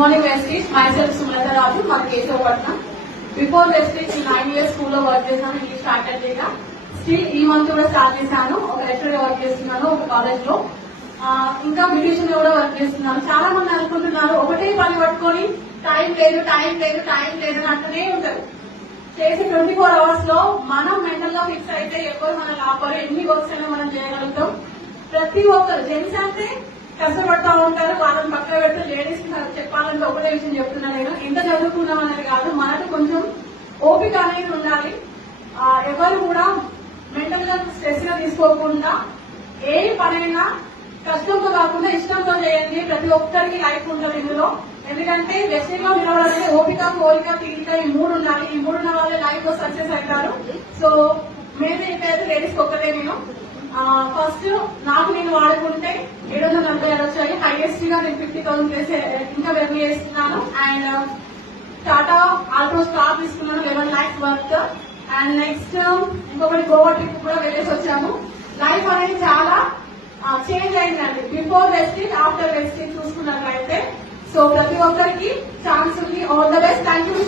morning, Vestige. Myself, Sumata Raju, my Kesavapatnam. Before Vestige, 9 years school లో work చేశాను. English ఫ్యాకల్టీగా. Still ఈ month కూడా start చేశాను. ఒక లెక్చరర్ గా వర్క్ చేస్తున్నాను ఒక కాలేజ్ లో. ఇంకా బ్యూటిషియన్ కూడా వర్క్ చేస్తున్నాను. చాలా మంది అనుకుంటున్నారు ఒకటే పని పట్టుకొని టైం లేదు అని అంటూనే ఉంటారు. చేసే 24 hours లో మనం మెంటల్ గా ఫిక్స్ అయితే ఎవరు మన లాభాలు ఎన్ని వర్క్స్ అయినా మనం చేయగలుగుతాం. ప్రతి ఒక్కరు జెంట్స్ అంటే కష్టపడతా ఉంటారు. వాళ్ళని పక్కన పెడితే లేడీస్ చెప్పాలంటే ఒకటే విషయం చెప్తున్నా నేను, ఎంత చదువుకున్నాం అనేది కాదు, మనకు కొంచెం ఓపిక అనేది ఉండాలి. ఎవరు కూడా మెంటల్ గా స్ట్రెస్ గా తీసుకోకుండా ఏ పనైనా కష్టంతో కాకుండా ఇష్టంతో చేయండి. ప్రతి ఒక్కరికి లైఫ్ ఉంటుంది ఇందులో. ఎందుకంటే వెస్టింగ్ నిలవాలంటే ఓపిక, కోరిక, తీరిక ఈ మూడు ఉండాలి. ఈ మూడున్న వాళ్ళే లైఫ్ లో సక్సెస్ అవుతారు. సో మేము ఏంటంటే లేడీస్ ఒక్కటే నేను ఫస్ట్ నాకు నేను వాడుకుంటే 746 వచ్చాయి. హైయెస్ట్ గా నేను 50,000 ఇంకా వెర్న్ చేస్తున్నాను. అండ్ టాటా ఆల్టో స్టాక్ తీసుకున్నాను 11 lakhs వర్త్. అండ్ నెక్స్ట్ ఇంకొకటి గోవా ట్రిప్ కూడా వెళ్ళేసి వచ్చాము. లైఫ్ అనేది చాలా చేంజ్ అయిందండి. బిఫోర్ వెస్టింగ్ ఆఫ్టర్ వెస్టింగ్ చూసుకున్నట్లయితే. సో ప్రతి ఒక్కరికి ఛాన్స్ ఉంది. All the best. Thank you.